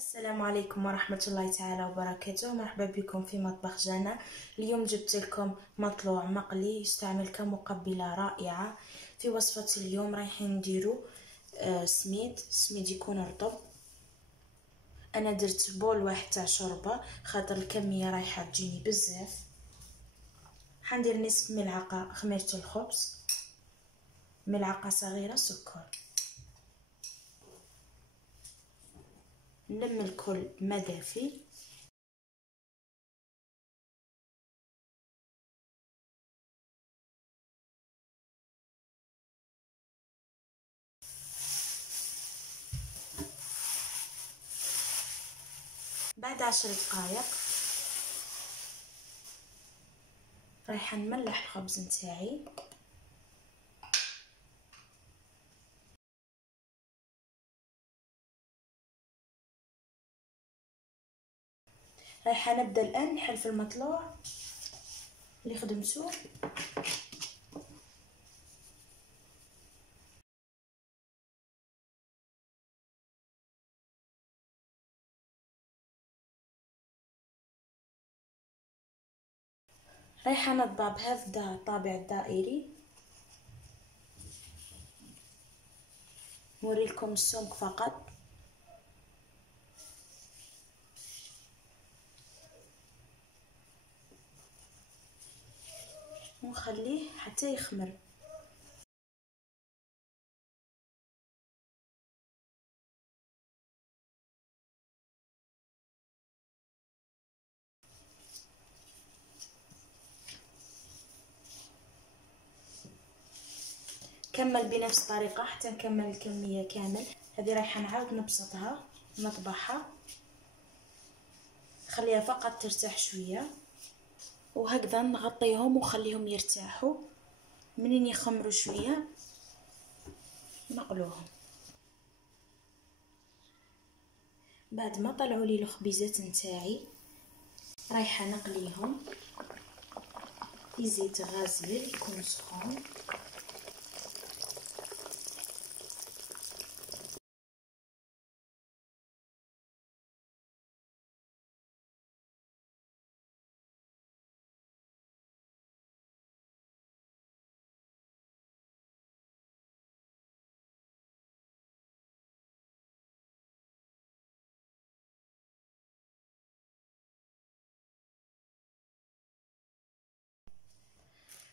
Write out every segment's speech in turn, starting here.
السلام عليكم ورحمة الله تعالى وبركاته. مرحبا بكم في مطبخ جانا. اليوم جبت لكم مطلوع مقلي يستعمل كمقبلة رائعة. في وصفة اليوم رايحين نديرو سميد يكون رطب. انا درت بول واحد تاع شوربه خاطر الكميه رايحه تجيني بزاف. حندير نصف ملعقه خميره الخبز، ملعقه صغيره سكر. نلم الكل بما دافي. بعد 10 دقائق رايحه نملح الخبز نتاعي. رايحه نبدا الان نحل في المطلوع اللي خدمته. رايحه نطبع بهذا الطابع الدائري. نوريلكم السمك فقط. ونخليه حتى يخمر. كمل بنفس الطريقه حتى نكمل الكميه كامل. هذه رايحه نعاود نبسطها نطبعها، خليها فقط ترتاح شويه، وهكذا نغطيهم وخليهم يرتاحوا. منين يخمروا شويه نقلوهم. بعد ما طلعوا لي الخبيزات نتاعي رايحه نقليهم في زيت غازي يكون سخون.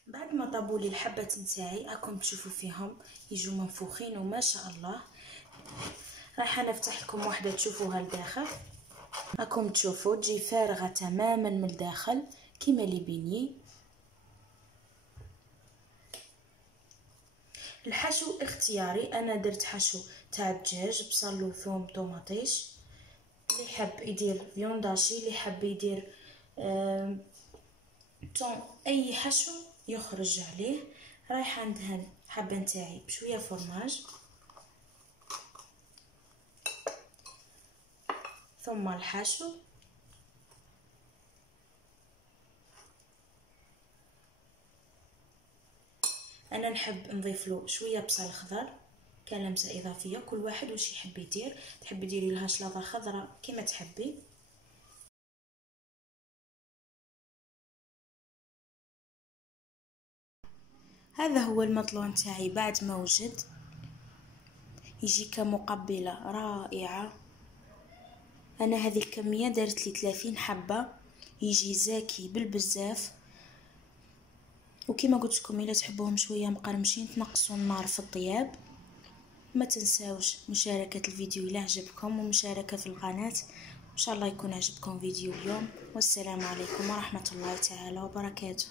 بعد ما طابوا لي الحبات نتاعي راكم تشوفوا فيهم يجوا منفوخين وما شاء الله. رايحه نفتح لكم واحده تشوفوها لداخل. راكم تشوفوا تجي فارغه تماما من الداخل كيما لي بيني. الحشو اختياري، انا درت حشو تاع الدجاج بصل وثوم طوماطيش. اللي يحب يدير فيونداشي، اللي يحب يدير طون، اي حشو يخرج عليه. رايحه ندهن حبه نتاعي بشويه فرماج ثم الحشو. انا نحب نضيف له شويه بصل خضر كلمسه اضافيه. كل واحد واش يحب يدير، تحبي ديري لها شلاضه خضراء كيما تحبي. هذا هو المطلوع نتاعي بعد ما وجد. يجي كمقبله رائعه. انا هذه الكميه دارت لي 30 حبه. يجي زاكي بالبزاف. وكما قلت لكم الا تحبوهم شويه مقرمشين تنقصوا النار في الطياب. ما تنساوش مشاركه الفيديو الى عجبكم ومشاركه في القناه. ان شاء الله يكون عجبكم فيديو اليوم. والسلام عليكم ورحمه الله تعالى وبركاته.